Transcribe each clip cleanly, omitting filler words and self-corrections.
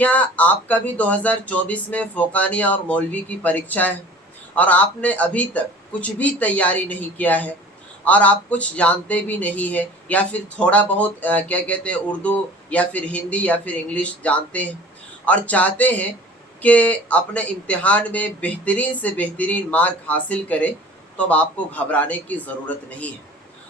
क्या आपका भी 2024 में फ़ोकानिया और मौलवी की परीक्षा है और आपने अभी तक कुछ भी तैयारी नहीं किया है और आप कुछ जानते भी नहीं हैं या फिर थोड़ा बहुत क्या कहते हैं उर्दू या फिर हिंदी या फिर इंग्लिश जानते हैं और चाहते हैं कि अपने इम्तिहान में बेहतरीन से बेहतरीन मार्क हासिल करें, तो अब आपको घबराने की ज़रूरत नहीं है।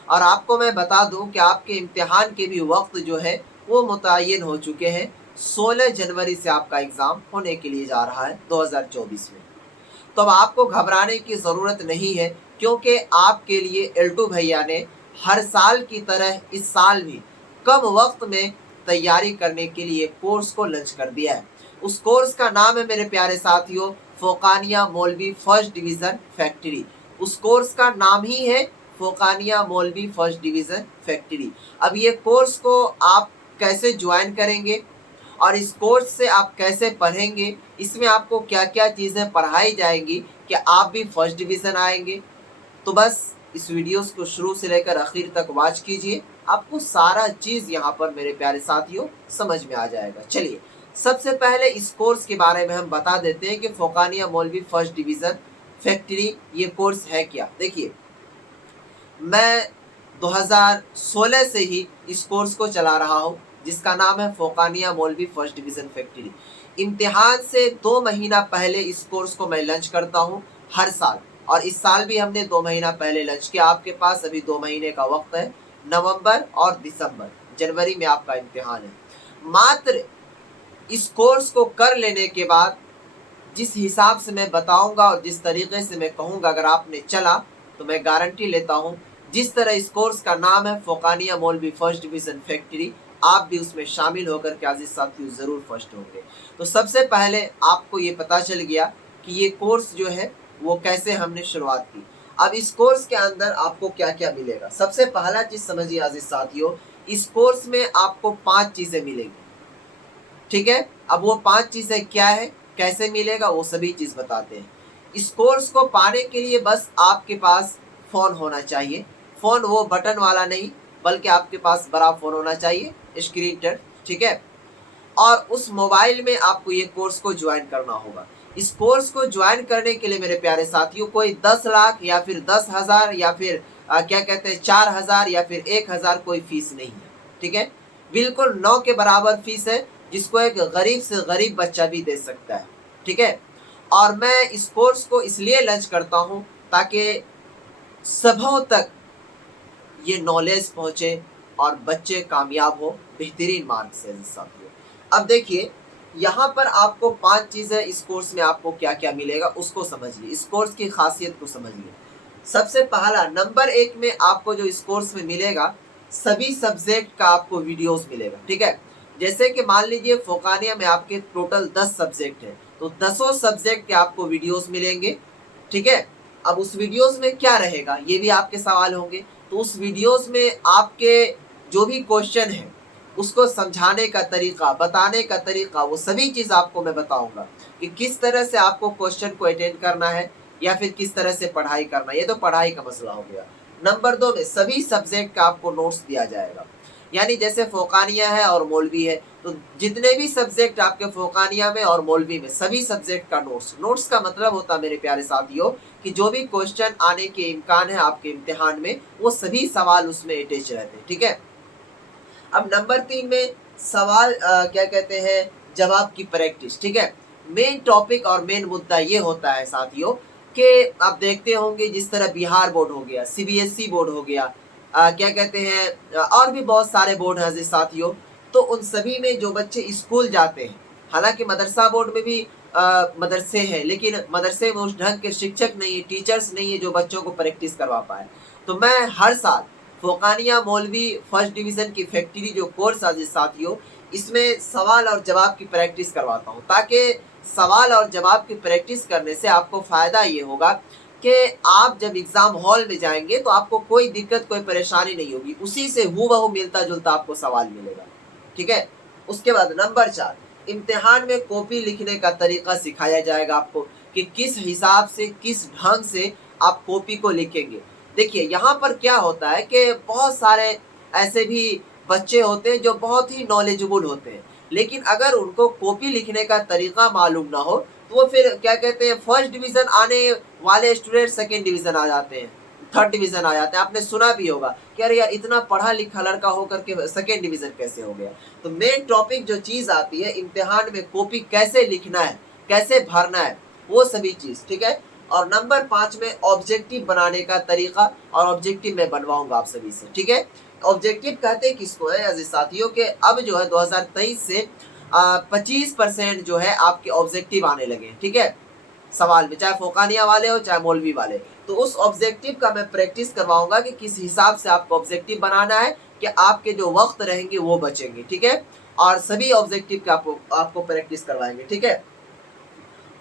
और आपको मैं बता दूं कि आपके इम्तिहान के भी वक्त जो है वो मुतय्यन हो चुके हैं। 16 जनवरी से आपका एग्ज़ाम होने के लिए जा रहा है 2024 में। तो अब आपको घबराने की ज़रूरत नहीं है, क्योंकि आपके लिए एल्टू भैया ने हर साल की तरह इस साल भी कम वक्त में तैयारी करने के लिए कोर्स को लॉन्च कर दिया है। उस कोर्स का नाम है मेरे प्यारे साथियों, फ़ोकानिया मौलवी फर्स्ट डिवीज़न फैक्ट्री। उस कोर्स का नाम ही है फ़ोकानिया मौलवी फर्स्ट डिवीज़न फैक्ट्री। अब ये कोर्स को आप कैसे ज्वाइन करेंगे और इस कोर्स से आप कैसे पढ़ेंगे, इसमें आपको क्या-क्या चीज़ें पढ़ाई जाएंगी कि आप भी फर्स्ट डिवीज़न आएँगे। तो बस इस वीडियोस को शुरू से लेकर आखिर तक वॉच कीजिए, आपको सारा चीज़ यहाँ पर मेरे प्यारे साथियों समझ में आ जाएगा। चलिए, सबसे पहले इस कोर्स के बारे में हम बता देते हैं कि फ़ोकानिया मौलवी फर्स्ट डिवीज़न फैक्ट्री ये कोर्स है क्या? देखिए, मैं 2016 से ही इस कोर्स को चला रहा हूँ, जिसका नाम है फ़ोकानिया मौलवी फर्स्ट डिवीज़न फैक्ट्री। इम्तिहान से 2 महीना पहले इस कोर्स को मैं लॉन्च करता हूँ हर साल, और इस साल भी हमने 2 महीना पहले लॉन्च किया। आपके पास अभी 2 महीने का वक्त है, नवंबर और दिसंबर। जनवरी में आपका इम्तिहान है। मात्र इस कोर्स को कर लेने के बाद जिस हिसाब से मैं बताऊंगा और जिस तरीके से मैं कहूंगा, अगर आपने चला तो मैं गारंटी लेता हूं, जिस तरह इस कोर्स का नाम है फ़ोकानिया मौलवी फर्स्ट डिवीज़न फैक्ट्री, आप भी उसमें शामिल होकर के अजीज साथियों ज़रूर फर्स्ट होंगे। तो सबसे पहले आपको ये पता चल गया कि ये कोर्स जो है वो कैसे हमने शुरुआत की। अब इस कोर्स के अंदर आपको क्या क्या मिलेगा, सबसे पहला चीज़ समझिए अजीज साथियों, इस कोर्स में आपको 5 चीज़ें मिलेंगी। ठीक है, अब वो 5 चीज़ें क्या है, कैसे मिलेगा, वो सभी चीज़ बताते हैं। इस कोर्स को पाने के लिए बस आपके पास फ़ोन होना चाहिए। फ़ोन वो बटन वाला नहीं, बल्कि आपके पास बड़ा फ़ोन होना चाहिए, स्क्रीन टच। ठीक है, और उस मोबाइल में आपको ये कोर्स को ज्वाइन करना होगा। इस कोर्स को ज्वाइन करने के लिए मेरे प्यारे साथियों कोई 10 लाख या फिर 10,000 या फिर क्या कहते हैं 4,000 या फिर 1,000 कोई फीस नहीं है। ठीक है, बिल्कुल 9 के बराबर फीस है, जिसको एक गरीब से गरीब बच्चा भी दे सकता है। ठीक है, और मैं इस कोर्स को इसलिए लॉन्च करता हूँ ताकि सबों तक ये नॉलेज पहुँचे और बच्चे कामयाब हो बेहतरीन मार्क्स से साथियों। अब देखिए, यहाँ पर आपको 5 चीज़ें इस कोर्स में आपको क्या-क्या मिलेगा उसको समझिए, इस कोर्स की खासियत को समझिए। सबसे पहला नंबर 1 में आपको जो इस कोर्स में मिलेगा, सभी सब्जेक्ट का आपको वीडियोस मिलेगा। ठीक है, जैसे कि मान लीजिए फ़ोकानिया में आपके टोटल 10 सब्जेक्ट हैं, तो 10 सब्जेक्ट के आपको वीडियोस मिलेंगे। ठीक है, अब उस वीडियोस में क्या रहेगा, ये भी आपके सवाल होंगे। तो उस वीडियोस में आपके जो भी क्वेश्चन है उसको समझाने का तरीका, बताने का तरीका, वो सभी चीज़ आपको मैं बताऊंगा कि किस तरह से आपको क्वेश्चन को अटेंड करना है या फिर किस तरह से पढ़ाई करना है। ये तो पढ़ाई का मसला हो गया। नंबर 2 में सभी सब्जेक्ट का आपको नोट्स दिया जाएगा। यानी जैसे फ़ोकानिया है और मौलवी है, तो जितने भी सब्जेक्ट आपके फ़ोकानिया में और मौलवी में, सभी सब्जेक्ट का नोट्स। नोट्स का मतलब होता है मेरे प्यारे साथियों कि जो भी क्वेश्चन आने के इम्कान है आपके इम्तिहान में, वो सभी सवाल उसमें अटैच रहते हैं। ठीक है, अब नंबर 3 में सवाल क्या कहते हैं जवाब की प्रैक्टिस। ठीक है, मेन टॉपिक और मेन मुद्दा ये होता है साथियों कि आप देखते होंगे जिस तरह बिहार बोर्ड हो गया, सीबीएसई बोर्ड हो गया, क्या कहते हैं और भी बहुत सारे बोर्ड हैं जी साथियों। तो उन सभी में जो बच्चे स्कूल जाते हैं, हालांकि मदरसा बोर्ड में भी मदरसे हैं, लेकिन मदरसे में उस ढंग के शिक्षक नहीं है, टीचर्स नहीं है जो बच्चों को प्रैक्टिस करवा पाए। तो मैं हर साल फ़ोकानिया मौलवी फर्स्ट डिवीज़न की फैक्ट्री जो कोर्स है साथियों, इसमें सवाल और जवाब की प्रैक्टिस करवाता हूँ, ताकि सवाल और जवाब की प्रैक्टिस करने से आपको फ़ायदा ये होगा कि आप जब एग्ज़ाम हॉल में जाएंगे तो आपको कोई दिक्कत, कोई परेशानी नहीं होगी, उसी से हूबहू मिलता जुलता आपको सवाल मिलेगा। ठीक है, उसके बाद नंबर 4, इम्तिहान में कॉपी लिखने का तरीका सिखाया जाएगा आपको कि किस हिसाब से, किस ढंग से आप कॉपी को लिखेंगे। देखिए, यहाँ पर क्या होता है कि बहुत सारे ऐसे भी बच्चे होते हैं जो बहुत ही नॉलेजेबल होते हैं, लेकिन अगर उनको कॉपी लिखने का तरीका मालूम ना हो तो वो फिर क्या कहते हैं, फर्स्ट डिवीजन आने वाले स्टूडेंट सेकेंड डिवीजन आ जाते हैं, थर्ड डिवीजन आ जाते हैं। आपने सुना भी होगा कि अरे यार इतना पढ़ा लिखा लड़का होकर के सेकेंड डिवीजन कैसे हो गया। तो मेन टॉपिक जो चीज आती है इम्तिहान में, कॉपी कैसे लिखना है, कैसे भरना है, वो सभी चीज, ठीक है। और नंबर 5 में ऑब्जेक्टिव बनाने का तरीका, और ऑब्जेक्टिव मैं बनवाऊंगा आप सभी से, ठीक है। ऑब्जेक्टिव कहते हैं किसको है अजीज साथियों के, अब जो है 2023 से 25% जो है आपके ऑब्जेक्टिव आने लगे, ठीक है, सवाल में, चाहे फोकानिया वाले हो चाहे मौलवी वाले। तो उस ऑब्जेक्टिव का मैं प्रैक्टिस करवाऊंगा कि किस हिसाब से आपको ऑब्जेक्टिव बनाना है कि आपके जो वक्त रहेंगे वो बचेंगे, ठीक है। और सभी ऑब्जेक्टिव का आपको प्रैक्टिस करवाएंगे, ठीक है।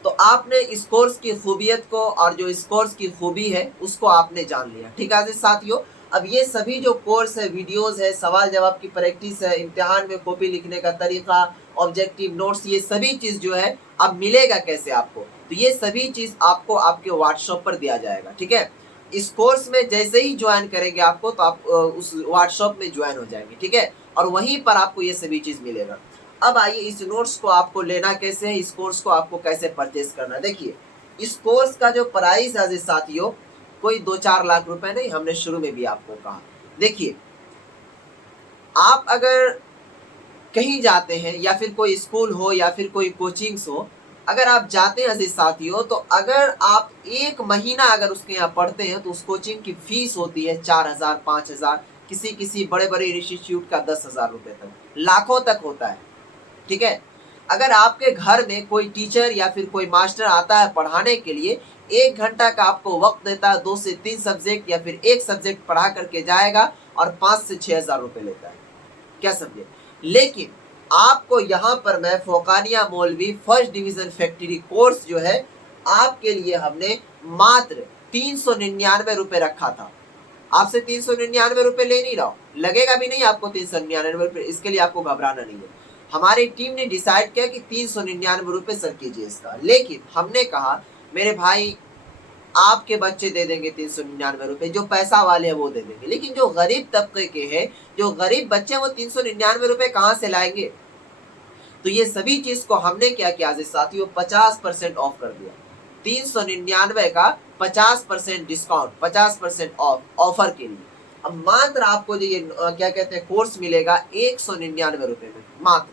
तो आपने इस कोर्स की खूबियत को और जो इस कोर्स की खूबी है उसको आपने जान लिया, ठीक है साथियों। अब ये सभी जो कोर्स है, वीडियोस है, सवाल जवाब की प्रैक्टिस है, इम्तिहान में कॉपी लिखने का तरीका, ऑब्जेक्टिव नोट्स, ये सभी चीज़ जो है अब मिलेगा कैसे आपको, तो ये सभी चीज़ आपको आपके व्हाट्सएप पर दिया जाएगा, ठीक है। इस कोर्स में जैसे ही ज्वाइन करेंगे आपको तो आप उस व्हाट्सएप में ज्वाइन हो जाएंगे, ठीक है, और वहीं पर आपको ये सभी चीज़ मिलेगा। अब आइए इस नोट्स को आपको लेना कैसे है, इस कोर्स को आपको कैसे परचेज करना है। देखिए इस कोर्स का जो प्राइस है साथियों, कोई 2-4 लाख रुपए नहीं, हमने शुरू में भी आपको कहा। देखिए आप अगर कहीं जाते हैं या फिर कोई स्कूल हो या फिर कोई कोचिंग्स हो, अगर आप जाते हैं अजीज साथियों, तो अगर आप 1 महीना अगर उसके यहाँ पढ़ते हैं तो उस कोचिंग की फीस होती है 4,000, 5,000, किसी बड़े बड़े इंस्टीट्यूट का 10,000 रुपये तक, लाखों तक होता है, ठीक है। अगर आपके घर में कोई टीचर या फिर कोई मास्टर आता है पढ़ाने के लिए, 1 घंटा का आपको वक्त देता है, 2 से 3 सब्जेक्ट या फिर 1 सब्जेक्ट पढ़ा करके जाएगा और 5 से 6,000 रुपये लेता है, क्या समझे। लेकिन आपको यहाँ पर मैं फोकानिया मौलवी फर्स्ट डिवीजन फैक्ट्री कोर्स जो है आपके लिए हमने मात्र 399 रुपये रखा था। आपसे 399 रुपये ले नहीं रहा हूँ, लगेगा भी नहीं आपको 399 रुपये, इसके लिए आपको घबराना नहीं है। हमारी टीम ने डिसाइड किया कि 399 रुपये सर कीजिए इसका, लेकिन हमने कहा मेरे भाई आपके बच्चे दे देंगे 399 रुपये, जो पैसा वाले हैं वो दे देंगे, लेकिन जो गरीब तबके के हैं, जो गरीब बच्चे हैं, वो 399 रुपये कहाँ से लाएंगे। तो ये सभी चीज को हमने क्या किया साथियों, 50% ऑफ कर दिया। 399 का 50% डिस्काउंट, 50% ऑफ, ऑफर के लिए। अब मात्र आपको जो ये क्या कहते हैं कोर्स मिलेगा 199 रुपये में, मात्र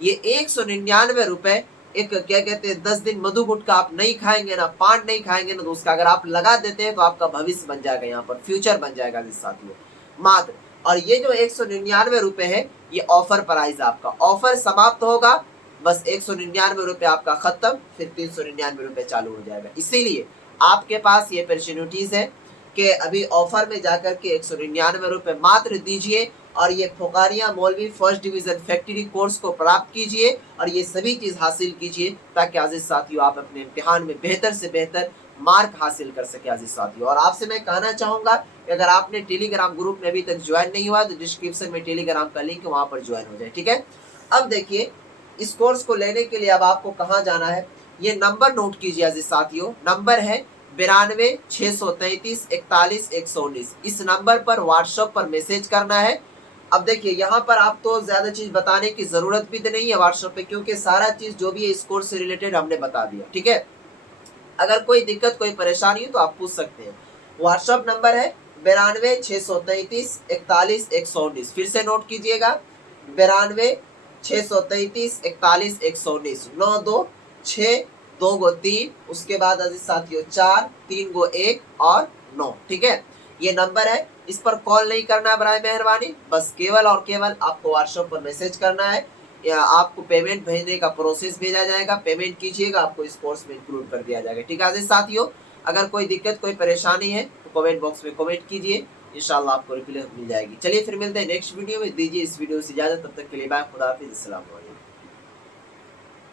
ये 199 रुपये। एक क्या कहते हैं 10 दिन मधु गुटखा आप नहीं खाएंगे ना, पान नहीं खाएंगे ना, तो उसका अगर आप लगा देते हैं तो आपका भविष्य बन जाएगा, यहाँ पर फ्यूचर बन जाएगा जिस साथियों, मात्र। और ये जो 199 रुपये है ये ऑफर प्राइस, आपका ऑफर समाप्त होगा, बस 199 रुपये आपका खत्म, फिर 399 रुपये चालू हो जाएगा। इसीलिए आपके पास ये अपॉर्चुनिटीज है कि अभी ऑफर में जाकर के 199 रुपये मात्र दीजिए और ये फोकानिया मौलवी फर्स्ट डिवीजन फैक्ट्री कोर्स को प्राप्त कीजिए और ये सभी चीज़ हासिल कीजिए, ताकि आज़िज़ साथियों आप अपने इम्तिहान में बेहतर से बेहतर मार्क हासिल कर सके आज़िज़ साथियों। और आपसे मैं कहना चाहूँगा कि अगर आपने टेलीग्राम ग्रुप में अभी तक ज्वाइन नहीं हुआ तो डिस्क्रिप्शन में टेलीग्राम का लिंक है, वहाँ पर ज्वाइन हो जाए, ठीक है। अब देखिए इस कोर्स को लेने के लिए अब आपको कहाँ जाना है, ये नंबर नोट कीजिए आज़िज़ साथियों। नंबर है 92-633-41-119। इस नंबर पर व्हाट्सएप पर मैसेज करना है। अब देखिए यहाँ पर आपको ज्यादा चीज बताने की जरूरत भी नहीं है व्हाट्सएप पे, क्योंकि सारा चीज जो भी है इस कोर्स से रिलेटेड हमने बता दिया, ठीक है। अगर कोई दिक्कत कोई परेशानी हो तो आप पूछ सकते हैं। व्हाट्सएप नंबर है 92-633-41-119। फिर से नोट कीजिएगा 92-633-41-119। 926-2 उसके बाद अजीज साथियों 4 3 1 और 9, ठीक है। ये नंबर है, इस पर कॉल नहीं करना है बराए मेहरबानी, बस केवल और केवल आपको व्हाट्सएप पर मैसेज करना है या आपको पेमेंट भेजने का प्रोसेस भेजा जाएगा, पेमेंट कीजिएगा, आपको इस कोर्स में इंक्लूड कर दिया जाएगा, ठीक है साथियों। अगर कोई दिक्कत कोई परेशानी है तो कमेंट बॉक्स में कमेंट कीजिए, इंशाल्लाह आपको रिप्लाई मिल जाएगी। चलिए फिर मिलते हैं नेक्स्ट वीडियो में, दीजिए इस वीडियो से इजाजत, तब तक के लिए बाय, खुदा हाफिज़, अस्सलाम वालेकुम।